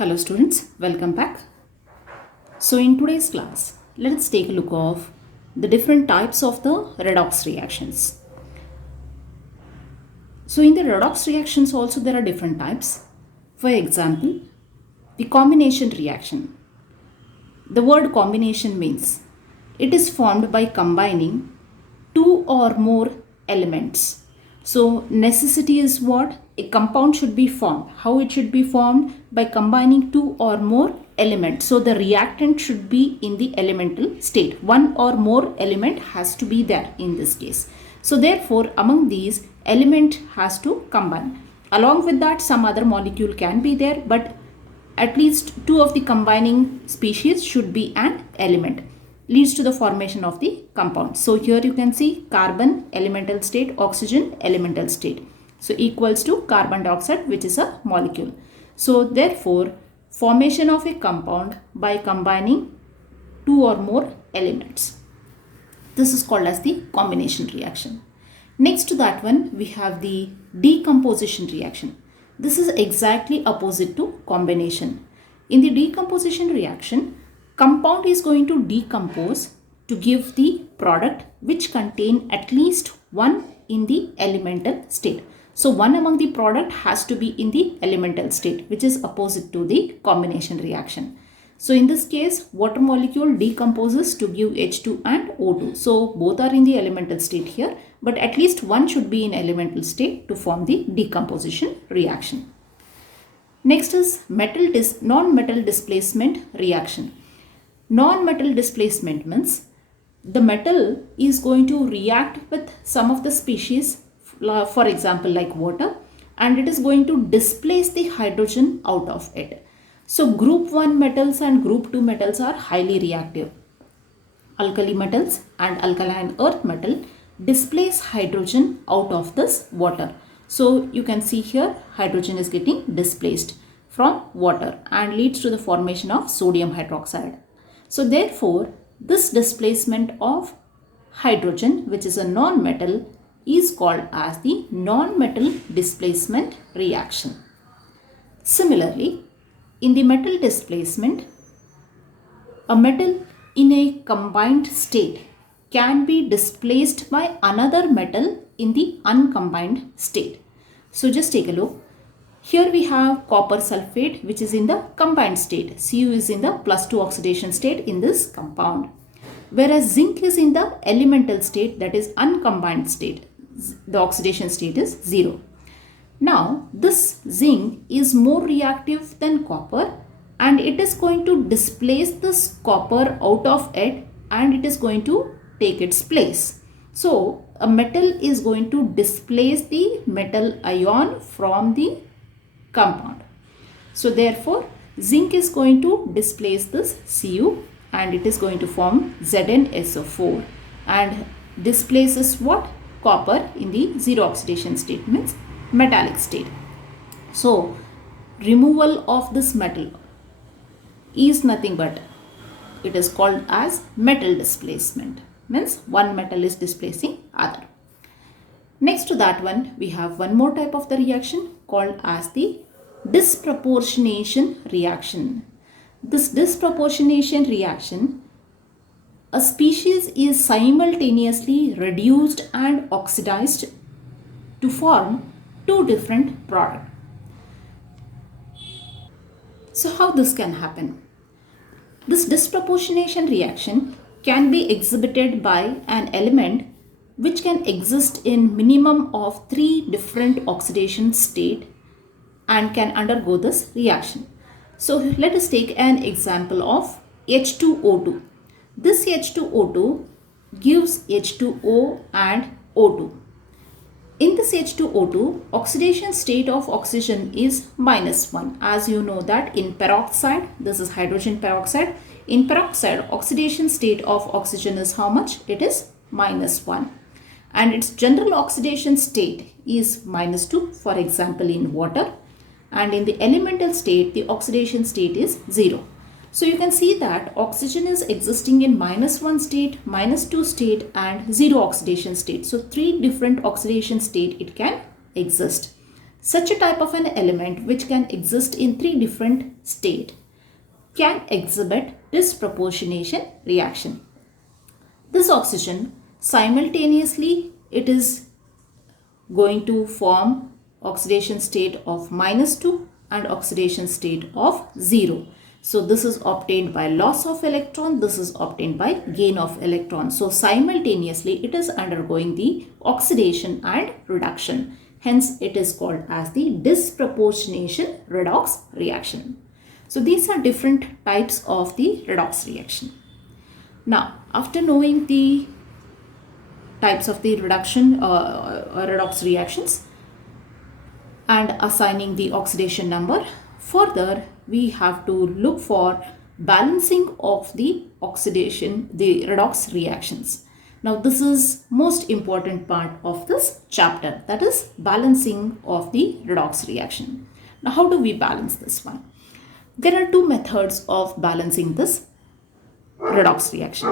Hello students, welcome back. So in today's class, let's take a look of the different types of the redox reactions. So in the redox reactions also there are different types. For example, the combination reaction. The word combination means it is formed by combining two or more elements. So necessity is what? A compound should be formed. How it should be formed? By combining two or more elements. So the reactant should be in the elemental state. One or more element has to be there in this case. So therefore among these, element has to combine. Along with that, some other molecule can be there, but at least two of the combining species should be an element. Leads to the formation of the compound. So here you can see carbon elemental state, oxygen elemental state. So equals to carbon dioxide, which is a molecule. So therefore formation of a compound by combining two or more elements. This is called as the combination reaction. Next to that one we have the decomposition reaction. This is exactly opposite to combination. In the decomposition reaction, compound is going to decompose to give the product which contain at least one in the elemental state. So one among the product has to be in the elemental state, which is opposite to the combination reaction. So in this case, water molecule decomposes to give H2 and O2. So both are in the elemental state here, but at least one should be in elemental state to form the decomposition reaction. Next is non-metal displacement reaction. Non-metal displacement means the metal is going to react with some of the species, for example like water, and it is going to displace the hydrogen out of it. So group 1 metals and group 2 metals are highly reactive. Alkali metals and alkaline earth metal displace hydrogen out of this water. So you can see here hydrogen is getting displaced from water and leads to the formation of sodium hydroxide. So therefore this displacement of hydrogen, which is a non-metal, is called as the non-metal displacement reaction. Similarly, in the metal displacement, a metal in a combined state can be displaced by another metal in the uncombined state. So just take a look. Here we have copper sulfate, which is in the combined state. Cu is in the +2 oxidation state in this compound. Whereas zinc is in the elemental state, that is uncombined state. The oxidation state is 0. Now this zinc is more reactive than copper, and it is going to displace this copper out of it and it is going to take its place. So a metal is going to displace the metal ion from the compound. So therefore zinc is going to displace this Cu and it is going to form ZnSO4 and displaces what? Copper in the 0 oxidation state, means metallic state. So removal of this metal is nothing but it is called as metal displacement, means one metal is displacing other. Next to that one we have one more type of the reaction called as the disproportionation reaction. This disproportionation reaction, a species is simultaneously reduced and oxidized to form two different products. So how this can happen? This disproportionation reaction can be exhibited by an element which can exist in minimum of 3 different oxidation states and can undergo this reaction. So let us take an example of H2O2. This H2O2 gives H2O and O2. In this H2O2, oxidation state of oxygen is -1. As you know that in peroxide, this is hydrogen peroxide. In peroxide, oxidation state of oxygen is how much? It is -1. And its general oxidation state is -2, for example in water. And in the elemental state, the oxidation state is 0. So you can see that oxygen is existing in -1 state, -2 state and 0 oxidation state. So 3 different oxidation state it can exist. Such a type of an element which can exist in three different states can exhibit disproportionation reaction. This oxygen simultaneously it is going to form oxidation state of -2 and oxidation state of 0. So this is obtained by loss of electron, this is obtained by gain of electron. So simultaneously it is undergoing the oxidation and reduction. Hence it is called as the disproportionation redox reaction. So these are different types of the redox reaction. Now after knowing the types of the redox reactions and assigning the oxidation number, further we have to look for balancing of the redox reactions. Now this is most important part of this chapter, that is balancing of the redox reaction. Now how do we balance this one? There are two methods of balancing this redox reaction.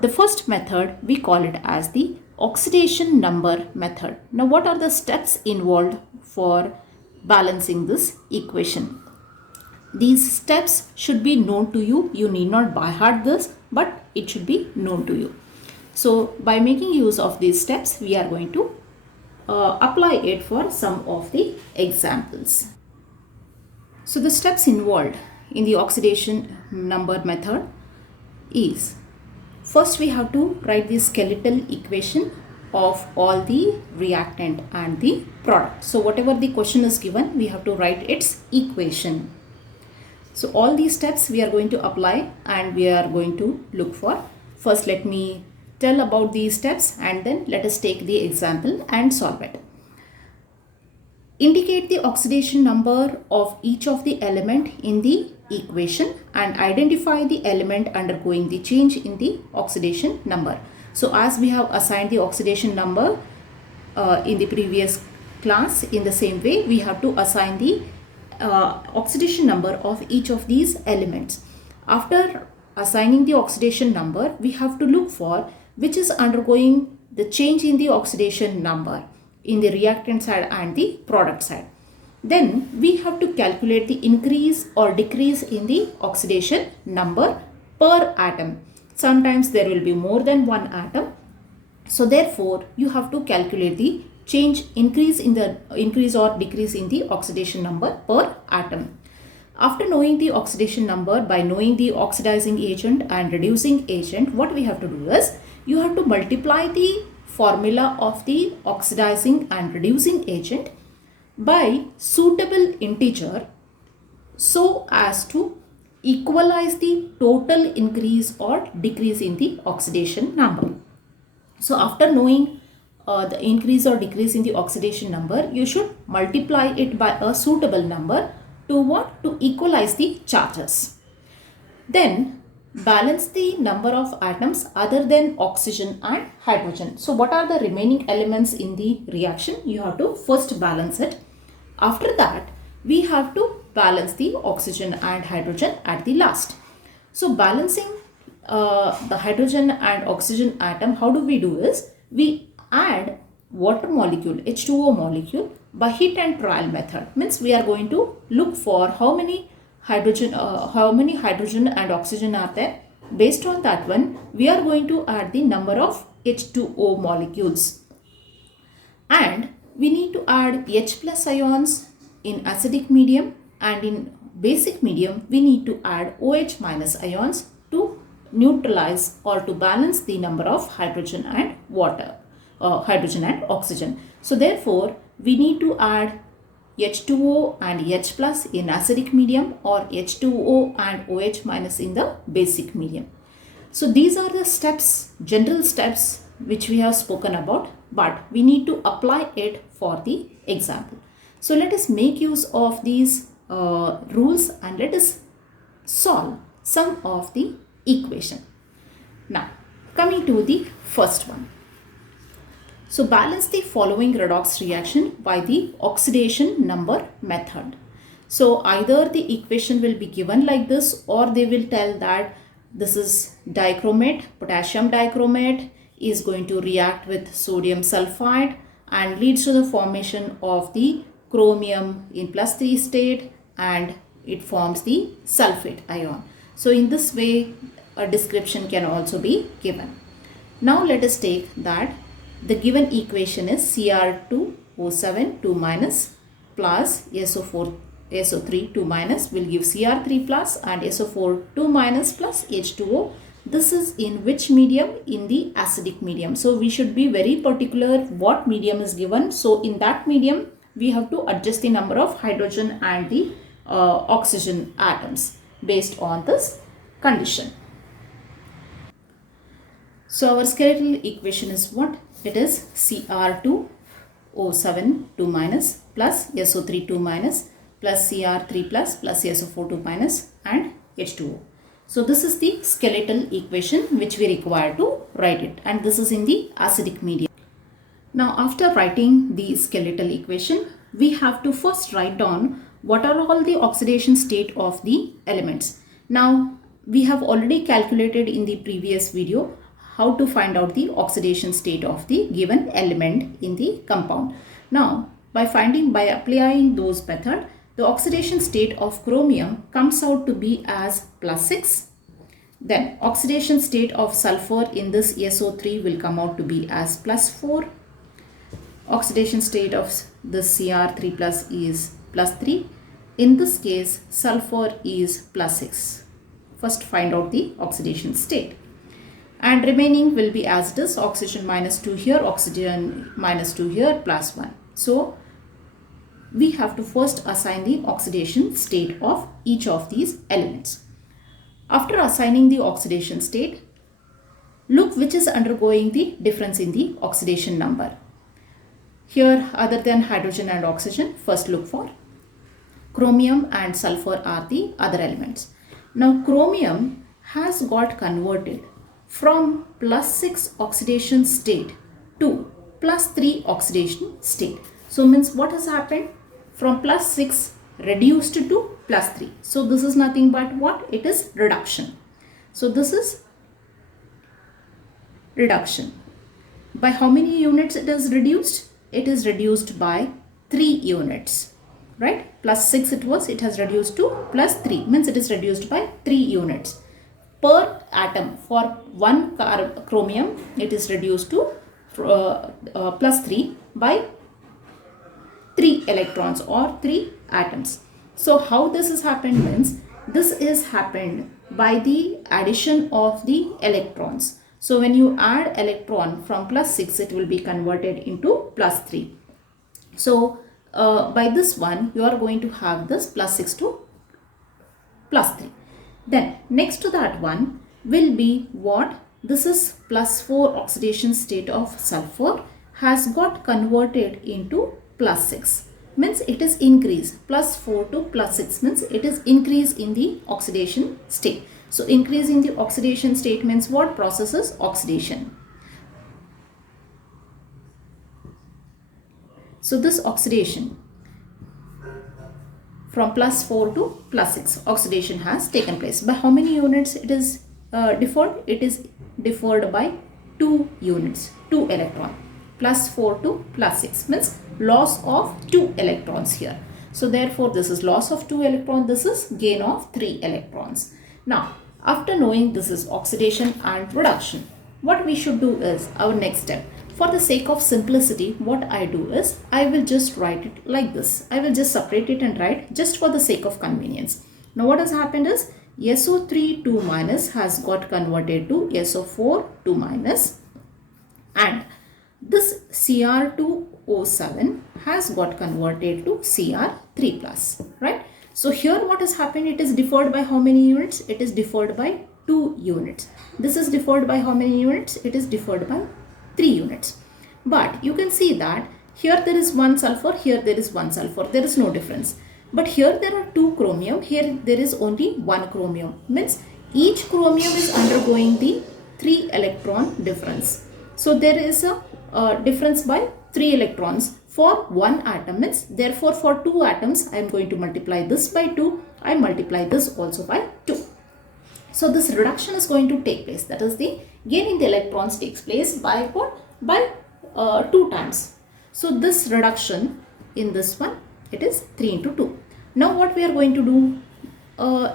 The first method we call it as the oxidation number method. Now what are the steps involved for balancing this equation? These steps should be known to you. You need not by heart this, but it should be known to you. So by making use of these steps, we are going to apply it for some of the examples. So the steps involved in the oxidation number method is, first we have to write the skeletal equation of all the reactant and the product. So whatever the question is given, we have to write its equation. So all these steps we are going to apply and we are going to look for. First let me tell about these steps and then let us take the example and solve it. Indicate the oxidation number of each of the element in the equation and identify the element undergoing the change in the oxidation number. So as we have assigned the oxidation number in the previous class, in the same way we have to assign the oxidation number of each of these elements. After assigning the oxidation number, we have to look for which is undergoing the change in the oxidation number in the reactant side and the product side. Then we have to calculate the increase or decrease in the oxidation number per atom. Sometimes there will be more than one atom. So therefore you have to calculate the increase or decrease in the oxidation number per atom. After knowing the oxidation number by knowing the oxidizing agent and reducing agent, what we have to do is you have to multiply the formula of the oxidizing and reducing agent by suitable integer so as to equalize the total increase or decrease in the oxidation number. So after knowing the increase or decrease in the oxidation number, you should multiply it by a suitable number to what? To equalize the charges. Then balance the number of atoms other than oxygen and hydrogen. So what are the remaining elements in the reaction? You have to first balance it. After that, we have to balance the oxygen and hydrogen at the last. So balancing the hydrogen and oxygen atom, how do we do is we add water molecule, H2O molecule, by heat and trial method. Means we are going to look for how many hydrogen and oxygen are there. Based on that one, we are going to add the number of H2O molecules. And we need to add H plus ions in acidic medium, and in basic medium we need to add OH minus ions to neutralize or to balance the number of hydrogen and hydrogen and oxygen. So therefore we need to add H2O and H plus in acidic medium or H2O and OH minus in the basic medium. So these are the steps, general steps which we have spoken about, but we need to apply it for the example. So let us make use of these rules and let us solve some of the equation. Now coming to the first one. So balance the following redox reaction by the oxidation number method. So either the equation will be given like this, or they will tell that this is dichromate, potassium dichromate is going to react with sodium sulfide and leads to the formation of the chromium in +3 state and it forms the sulfate ion. So in this way a description can also be given. Now let us take that the given equation is Cr2O7 2 minus plus SO3 2 minus will give Cr3 plus and SO4 2 minus plus H2O. This is in which medium? In the acidic medium. So we should be very particular what medium is given. So in that medium we have to adjust the number of hydrogen and the oxygen atoms based on this condition. So our skeletal equation is what? It is Cr2O7 2 minus plus SO3 2 minus plus Cr3 plus SO4 2 minus and H2O. So this is the skeletal equation which we require to write it, and this is in the acidic medium. Now after writing the skeletal equation, we have to first write down what are all the oxidation state of the elements. Now we have already calculated in the previous video how to find out the oxidation state of the given element in the compound. Now by applying those method, the oxidation state of chromium comes out to be as +6. Then oxidation state of sulfur in this SO3 will come out to be as +4. Oxidation state of this Cr3 plus is +3. In this case, sulfur is +6. First find out the oxidation state. And remaining will be as it is, oxygen -2 here, oxygen -2 here, +1. So we have to first assign the oxidation state of each of these elements. After assigning the oxidation state, look which is undergoing the difference in the oxidation number. Here, other than hydrogen and oxygen, first look for chromium and sulfur are the other elements. Now chromium has got converted from +6 oxidation state to +3 oxidation state. So means what has happened? From +6 reduced to +3. So this is nothing but what? It is reduction. So this is reduction. By how many units it is reduced? It is reduced by 3 units. Right? +6 it was, it has reduced to +3. Means it is reduced by 3 units. Per atom, for one chromium, it is reduced to +3 by 3 electrons or 3 atoms. So how this has happened means, this is happened by the addition of the electrons. So when you add electron from +6, it will be converted into +3. So by this one, you are going to have this +6 to +3. Then next to that one will be what? This is +4 oxidation state of sulfur has got converted into +6. Means it is increase. +4 to +6 means it is increase in the oxidation state. So increase in the oxidation state means what? Processes oxidation. So this oxidation from +4 to +6 oxidation has taken place. By how many units it is differed? It is differed by 2 units, 2 electron. +4 to +6 means loss of 2 electrons here. So therefore this is loss of 2 electrons, this is gain of 3 electrons. Now after knowing this is oxidation and reduction, what we should do is our next step. For the sake of simplicity, what I do is I will just write it like this. I will just separate it and write just for the sake of convenience. Now what has happened is SO3 2 minus has got converted to SO4 2 minus, and this Cr2O7 has got converted to Cr3 plus, right? So here what has happened? It is differed by how many units? It is differed by 2 units. This is differed by how many units? It is differed by 3 units. But you can see that here there is one sulfur, here there is one sulfur. There is no difference. But here there are 2 chromium, here there is only 1 chromium. Means each chromium is undergoing the 3 electron difference. So there is a difference by 3 electrons for one atom. Means therefore for 2 atoms I am going to multiply this by 2. I multiply this also by 2. So this reduction is going to take place. That is the gain in the electrons takes place by what? By 2 times. So this reduction in this one It is 3 into 2. Now what we are going to do,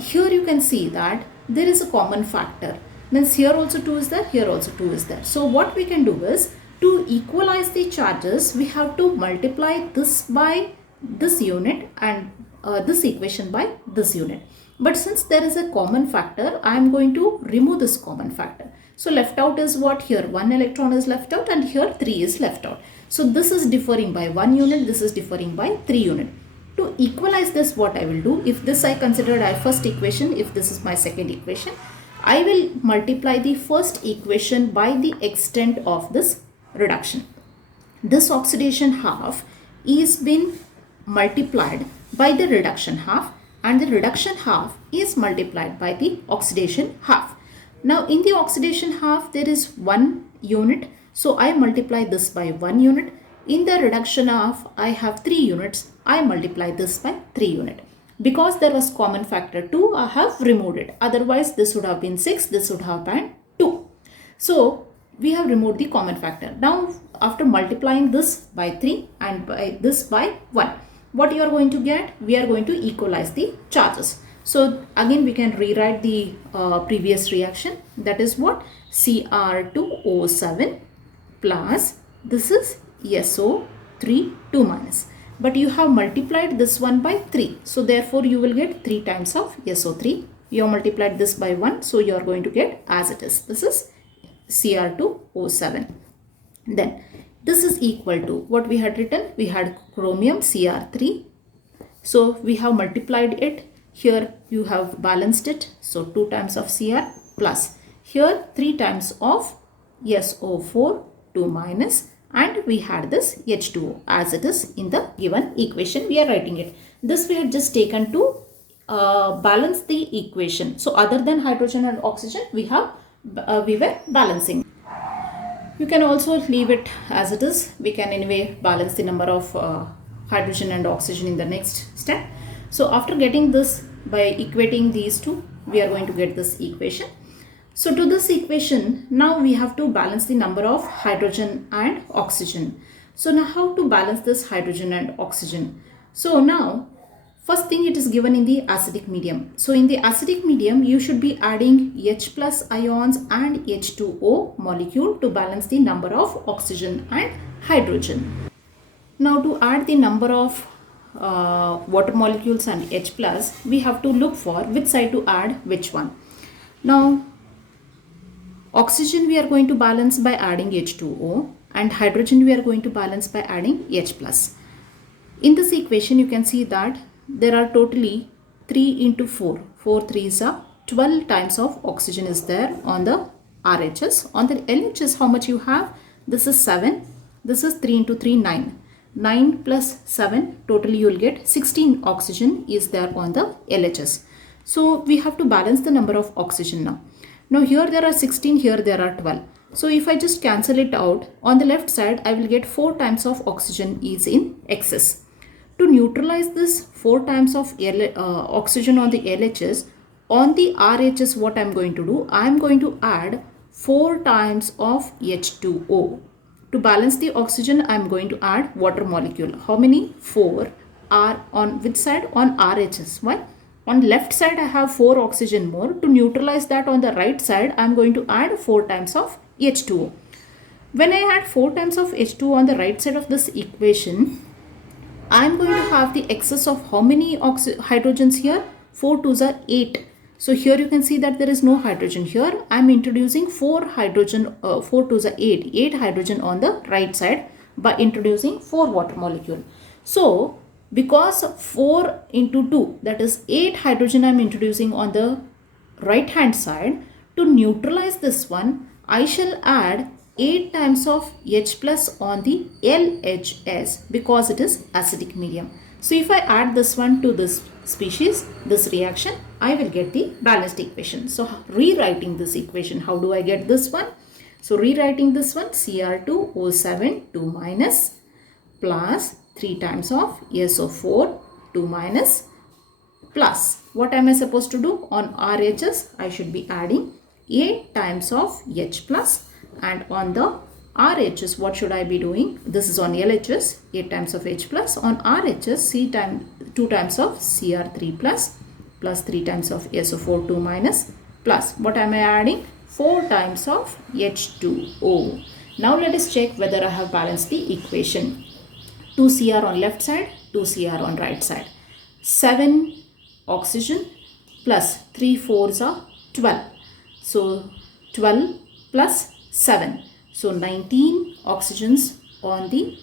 here you can see that there is a common factor. Means here also 2 is there, here also 2 is there. So what we can do is, to equalize the charges, we have to multiply this by this unit and this equation by this unit. But since there is a common factor, I am going to remove this common factor. So left out is what? Here 1 electron is left out and here 3 is left out. So this is differing by 1 unit, this is differing by 3 unit. To equalize this, what I will do, if this I considered as first equation, if this is my second equation, I will multiply the first equation by the extent of this reduction. This oxidation half is been multiplied by the reduction half, and the reduction half is multiplied by the oxidation half. Now in the oxidation half there is 1 unit, so I multiply this by 1 unit. In the reduction half I have 3 units, I multiply this by 3 unit. Because there was common factor 2, I have removed it. Otherwise this would have been 6, this would have been 2. So we have removed the common factor. Now after multiplying this by 3 and by this by 1, what you are going to get? We are going to equalize the charges. So again we can rewrite the previous reaction. That is what? Cr2O7 plus this is SO3 2 minus. But you have multiplied this one by 3. So therefore you will get 3 times of SO3. You have multiplied this by 1. So you are going to get as it is. This is Cr2O7. Then this is equal to what we had written. We had chromium Cr3. So we have multiplied it. Here you have balanced it. So 2 times of Cr plus here 3 times of SO4 2 minus, and we had this H2O as it is in the given equation. We are writing it. This we had just taken to balance the equation. So other than hydrogen and oxygen, we were balancing. You can also leave it as it is. We can anyway balance the number of hydrogen and oxygen in the next step. So after getting this, by equating these two, we are going to get this equation. So to this equation, now we have to balance the number of hydrogen and oxygen. So now how to balance this hydrogen and oxygen? So now first thing, it is given in the acidic medium. So in the acidic medium, you should be adding H plus ions and H2O molecule to balance the number of oxygen and hydrogen. Now to add the number of water molecules and H plus, we have to look for which side to add which one. Now oxygen we are going to balance by adding H2O, and hydrogen we are going to balance by adding H plus. In this equation you can see that there are totally 3 into 4. 4 3s are 12 times of oxygen is there on the RHS. On the LHS, how much you have? This is 7. This is 3 into 3, 9. 9 plus 7, totally you will get 16 oxygen is there on the LHS. So we have to balance the number of oxygen now. Now here there are 16, here there are 12. So if I just cancel it out, on the left side I will get 4 times of oxygen is in excess. To neutralize this 4 times of oxygen on the LHS, on the RHS what I am going to do? I am going to add 4 times of H2O. To balance the oxygen, I am going to add water molecule. How many? 4 are on which side? On RHS. Why? On left side I have 4 oxygen more. To neutralize that, on the right side I am going to add 4 times of H2O. When I add 4 times of H2O on the right side of this equation, I am going to have the excess of how many hydrogens here? 4 2s are 8. So here you can see that there is no hydrogen here. I am introducing 4 hydrogen, 4 2s are 8. 8 hydrogen on the right side by introducing 4 water molecule. So because 4 into 2, that is 8 hydrogen I am introducing on the right hand side, to neutralize this one, I shall add 8 times of H plus on the LHS because it is acidic medium. So if I add this one to this species, this reaction, I will get the balanced equation. So rewriting this equation, how do I get this one? So rewriting this one, Cr2O7 2 minus plus 3 times of SO4 2 minus plus, what am I supposed to do? On RHS I should be adding 8 times of H plus, and on the RHS, what should I be doing? This is on LHS, 8 times of H plus. On RHS, 2 times of Cr3 plus 3 times of SO4 2 minus plus. What am I adding? 4 times of H2O. Now let us check whether I have balanced the equation. 2 Cr on left side, 2 Cr on right side. 7 oxygen plus 3 4s are 12. So 12 plus 7. So 19 oxygens on the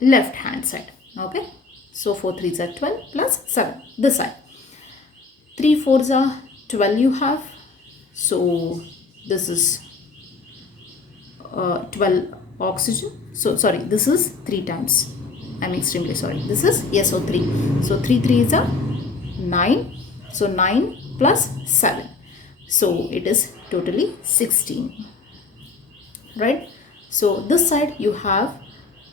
left hand side. Okay. So 4 3s are 12 plus 7. This side. 3 4s are 12 you have. So this is 12 oxygen. So sorry, this is 3 times. I'm extremely sorry. This is SO3. So 3 3s are 9. So 9 plus 7. So it is totally 16. Right? So this side you have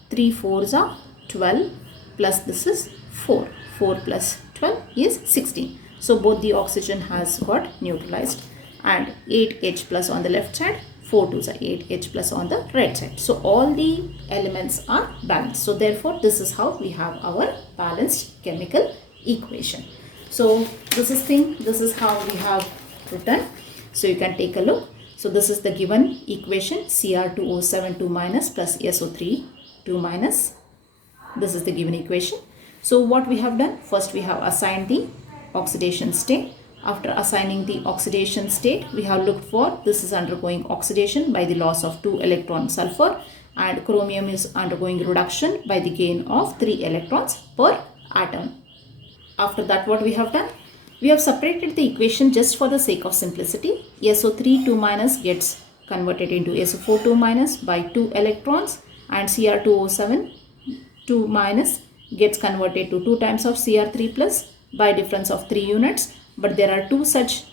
3 4s are 12 plus this is 4. 4 plus 12 is 16. So both the oxygen has got neutralized, and 8H plus on the left side, 4 2s are 8H plus on the right side. So all the elements are balanced. So therefore this is how we have our balanced chemical equation. So this is how we have written. So you can take a look. So this is the given equation, Cr2O7 2 minus plus SO3 2 minus. This is the given equation. So what we have done, first we have assigned the oxidation state. After assigning the oxidation state, we have looked for, this is undergoing oxidation by the loss of 2 electron sulfur, and chromium is undergoing reduction by the gain of 3 electrons per atom. After that, what we have done? We have separated the equation just for the sake of simplicity. SO3 2 minus gets converted into SO4 2 minus by 2 electrons, and Cr2O7 2 minus gets converted to 2 times of Cr3 plus by difference of 3 units. But there are 2 such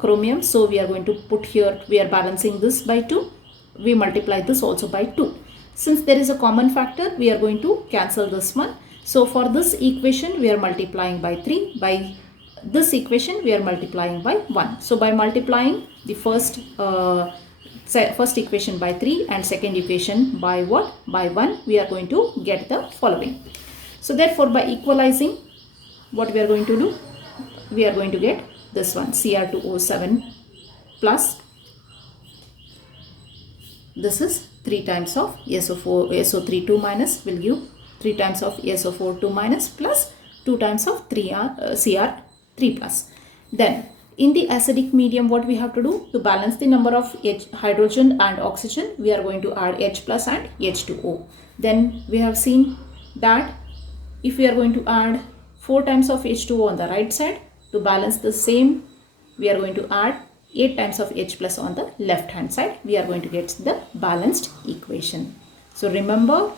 chromium, so we are going to put here, we are balancing this by 2. We multiply this also by 2. Since there is a common factor, we are going to cancel this one. So for this equation, we are multiplying by 3. By this equation, we are multiplying by 1. So by multiplying the first equation by 3 and second equation by what? By 1, we are going to get the following. So therefore, by equalizing, what we are going to do? We are going to get this one, Cr2O7 plus, this is 3 times of SO3 2 minus will give 3 times of SO4 2 minus plus 2 times of Cr3 plus. Then in the acidic medium, what we have to do to balance the number of hydrogen and oxygen, we are going to add H plus and H2O. Then we have seen that if we are going to add 4 times of H2O on the right side, to balance the same, we are going to add 8 times of H plus on the left hand side. We are going to get the balanced equation. So remember,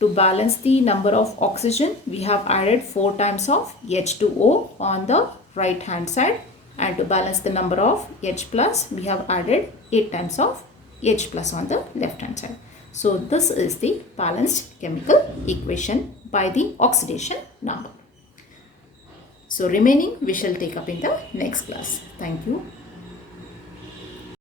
to balance the number of oxygen, we have added 4 times of H2O on the right hand side, and to balance the number of H plus, we have added 8 times of H plus on the left hand side. So this is the balanced chemical equation by the oxidation number. So remaining we shall take up in the next class. Thank you.